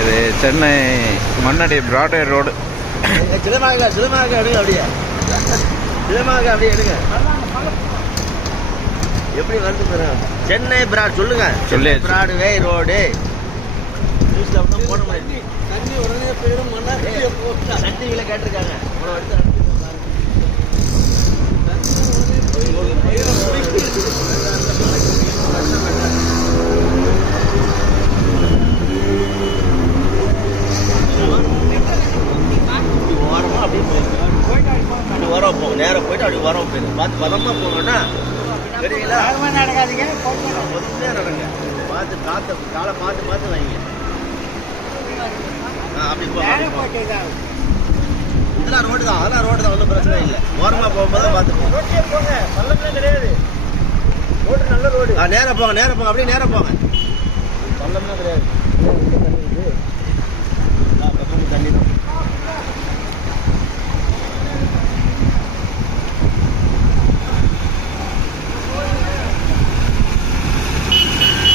இது Chennai Mannady Broadway road. சிலமாக எடுங்க, அப்படியே சிலமாக அப்படியே எடுங்க. எப்படி வந்து சென்னை பிராட் சொல்லுங்க. சொல்லி பிராட்வே ரோடு போட முடியாது. தண்ணி உடனே போயிடும். சட்டிகளை கேட்டிருக்காங்க. ஓரமா அப்படியே போயிடும். ஓரம் போங்க, நேரம் போயிட்டு அப்படி ஓரம் போயிடும். பார்த்து பதமா போகணும்னா சரிங்களா? நடக்காதீங்க, பொறுமையா நடங்க. பார்த்து காலை பார்த்து வைங்க. அப்படி இதெல்லாம் ரோடு தான், அதெல்லாம் ரோடு தான், ஒன்றும் பிரச்சனை இல்லை. ஓரமாக போகும்போது பார்த்து போங்க. பள்ளம்லாம் கிடையாது, ரோடு நல்ல ரோடு. நேராக போங்க, அப்படியே நேராக போங்க. பள்ளம்லாம் கிடையாது.